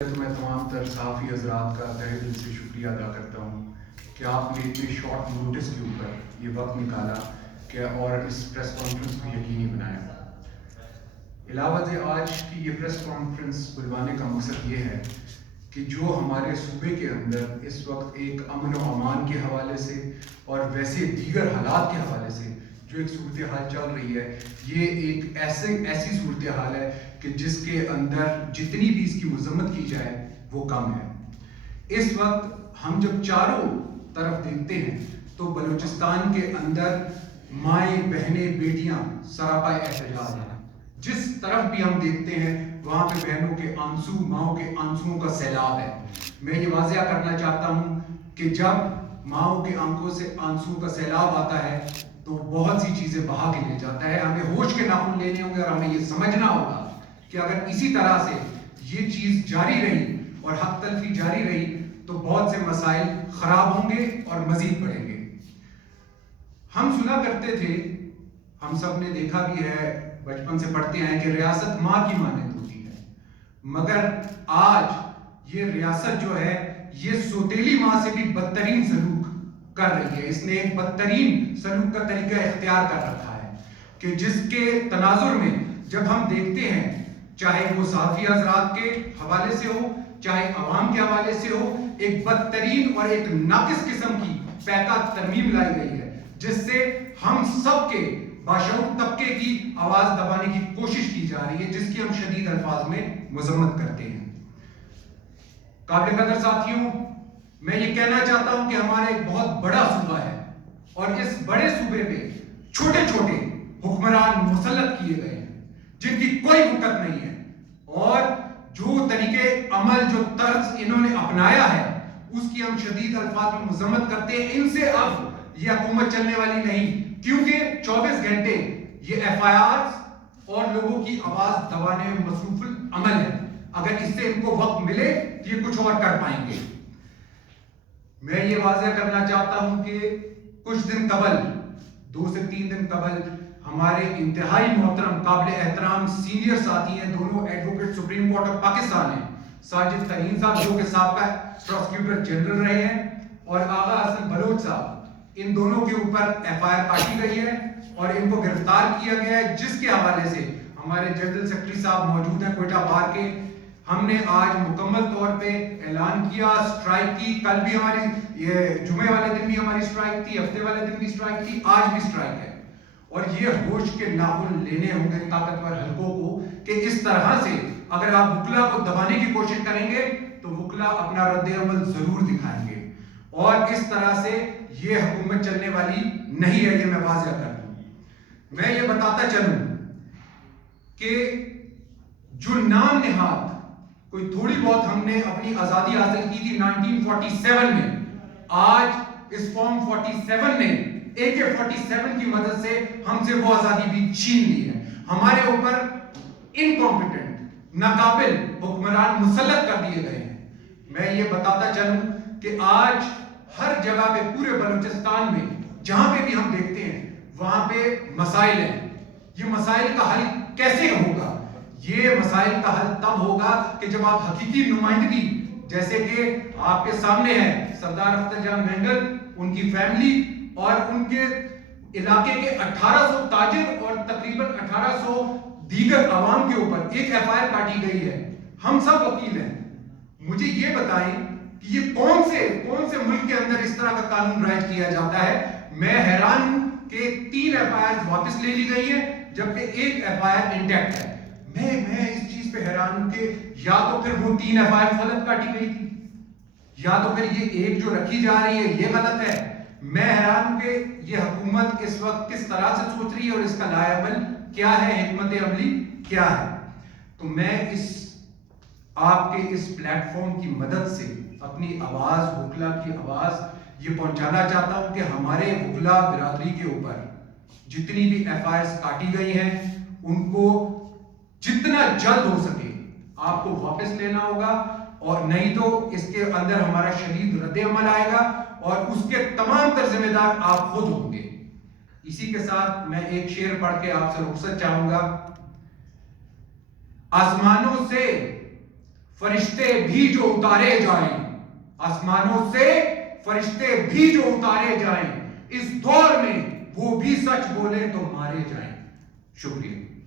تو میں تمام تر صحافی حضرات کا تہہ دل سے شکریہ ادا کرتا ہوں کہ آپ نے اتنے شارٹ نوٹس کے اوپر یہ وقت نکالا کہ اور اس پریس کانفرنس کو یقینی بنایا۔ علاوہ آج کی یہ پریس کانفرنس بلوانے کا مقصد یہ ہے کہ جو ہمارے صوبے کے اندر اس وقت ایک امن و امان کے حوالے سے اور ویسے دیگر حالات کے حوالے سے جو ایک صورتحال چل رہی ہے، یہ ایک ایسی صورتحال ہے کہ جس کے اندر جتنی بھی اس کی مذمت کی جائے وہ کم ہے۔ اس وقت ہم جب چاروں طرف دیکھتے ہیں تو بلوچستان کے اندر مائیں بہنیں بیٹیاں سراپا احتجاج ہیں۔ جس طرف بھی ہم دیکھتے ہیں وہاں پہ بہنوں کے آنسو، ماؤں کے آنسوؤں کا سیلاب ہے۔ میں یہ واضح کرنا چاہتا ہوں کہ جب ماؤں کے آنکھوں سے آنسو کا سیلاب آتا ہے تو بہت سی چیزیں بہا کے لے جاتا ہے۔ ہمیں ہوش کے ناخن لینے ہوں گے اور ہمیں یہ سمجھنا ہوگا کہ اگر اسی طرح سے یہ چیز جاری رہی اور حق تلفی جاری رہی تو بہت سے مسائل خراب ہوں گے اور مزید بڑھیں گے۔ ہم سنا کرتے تھے، ہم سب نے دیکھا بھی ہے، بچپن سے پڑھتے ہیں کہ ریاست ماں کی مانند ہوتی ہے، مگر آج یہ ریاست جو ہے یہ سوتیلی ماں سے بھی بدترین سلوک کر رہی ہے۔ اس نے ایک بدترین سلوک کا طریقہ اختیار کر رکھا ہے کہ جس کے تناظر میں جب ہم دیکھتے ہیں، چاہے وہ صحافی حضرات کے حوالے سے ہو، چاہے عوام کے حوالے سے ہو، ایک بدترین اور ایک ناقص قسم کی پیکا ترمیم لائی گئی ہے جس سے ہم سب کے باشعور طبقے کی آواز دبانے کی کوشش کی جا رہی ہے، جس کی ہم شدید الفاظ میں مذمت کرتے ہیں۔ قابل قدر ساتھیوں، میں یہ کہنا چاہتا ہوں کہ ہمارا ایک بہت بڑا صوبہ ہے اور اس بڑے صوبے پہ چھوٹے چھوٹے حکمران مسلط کیے گئے ہیں جن کی کوئی حکمت نہیں ہے، اور جو طریقے عمل، جو طرز انہوں نے اپنایا ہے اس کی ہم شدید الفاظ میں مذمت کرتے ہیں۔ ان سے اب یہ حکومت چلنے والی نہیں، کیونکہ 24 گھنٹے یہ ایف آئی آرز اور لوگوں کی آواز دبانے میں مصروف العمل ہے۔ اگر اس سے ان کو وقت ملے تو یہ کچھ اور کر پائیں گے۔ میں یہ واضح کرنا چاہتا ہوں کہ کچھ دن قبل، 2 سے 3 دن قبل، ہمارے انتہائی محترم قابل احترام سینئر ساتھی ہیں، دونوں advocate supreme court of Pakistan ہیں، ساجد ترین صاحب جو کہ سابقہ پروسیکیوٹر جنرل رہے ہیں، اور آغا حسن بلوچ صاحب، ان دونوں کے اوپر ایف آئی آر کاٹی گئی ہے اور ان کو گرفتار کیا گیا ہے، جس کے حوالے سے ہمارے جنرل سیکرٹری صاحب موجود ہیں کوئٹہ بار کے۔ ہم نے آج مکمل طور پہ اعلان کیا، سٹرائک کی، کل بھی ہماری یہ جمعے والے دن بھی ہماری سٹرائک تھی، ہفتے والے دن بھی سٹرائک تھی، آج بھی سٹرائک ہے۔ اور یہ ہوش کے ناخن لینے ہوں گے طاقتور حلقوں کو کہ اس طرح سے اگر آپ وکلا کو دبانے کی کوشش کریں گے تو وکلا اپنا رد عمل ضرور دکھائیں گے، اور اس طرح سے یہ حکومت چلنے والی نہیں ہے، یہ میں واضح کر دوں۔ میں یہ بتاتا چلوں کہ جو نام نہاد کوئی تھوڑی بہت ہم نے اپنی آزادی حاصل کی تھی 1947 میں، آج اس فارم 47 نے AK-47 کی مدد سے ہم سے وہ آزادی بھی چھین لی ہے۔ ہمارے اوپر انکمپیٹنٹ، ناقابل حکمران مسلط کر دیے گئے ہیں۔ میں یہ بتاتا چلوں کہ آج ہر جگہ پہ پورے بلوچستان میں جہاں پہ بھی ہم دیکھتے ہیں وہاں پہ مسائل ہیں۔ یہ مسائل کا حل کیسے ہوگا؟ یہ مسائل کا حل تب ہوگا کہ جب آپ حقیقی نمائندگی، جیسے کہ آپ کے سامنے ہے سردار اختر جان مینگل، ان کی فیملی اور ان کے علاقے کے 1800 تاجر اور تقریباً 1800 دیگر عوام کے اوپر ایک ایف آئی آر کاٹی گئی ہے۔ ہم سب وکیل ہیں، مجھے یہ بتائیں کہ یہ کون سے ملک کے اندر اس طرح کا قانون رائج کیا جاتا ہے؟ میں حیران ہوں کہ 3 ایف آئی آر واپس لے لی گئی ہیں جبکہ ایک ایف آئی آر انٹیکٹ ہے۔ میں اس چیز پہ حیران ہوں کہ یا تو پھر وہ 3 ایف آئی آر غلط کاٹی گئی تھی، یا تو پھر یہ ایک جو رکھی جا رہی ہے یہ غلط ہے۔ میں حیران ہوں کہ یہ حکومت اس وقت کس طرح سے سوچ رہی ہے اور اس کا لائحہ عمل کیا ہے، حکمت عملی کیا ہے۔ تو میں آپ کے اس پلیٹ فارم کی مدد سے اپنی آواز، وکلا کی آواز یہ پہنچانا چاہتا ہوں کہ ہمارے وکلا برادری کے اوپر جتنی بھی ایف آئی آرز کاٹی گئی ہیں ان کو جتنا جلد ہو سکے آپ کو واپس لینا ہوگا، اور نہیں تو اس کے اندر ہمارا شدید رد عمل آئے گا اور اس کے تمام تر ذمہ دار آپ خود ہوں گے۔ اسی کے ساتھ میں ایک شعر پڑھ کے آپ سے رخصت چاہوں گا۔ آسمانوں سے فرشتے بھی جو اتارے جائیں، آسمانوں سے فرشتے بھی جو اتارے جائیں، اس دور میں وہ بھی سچ بولیں تو مارے جائیں. شکریہ.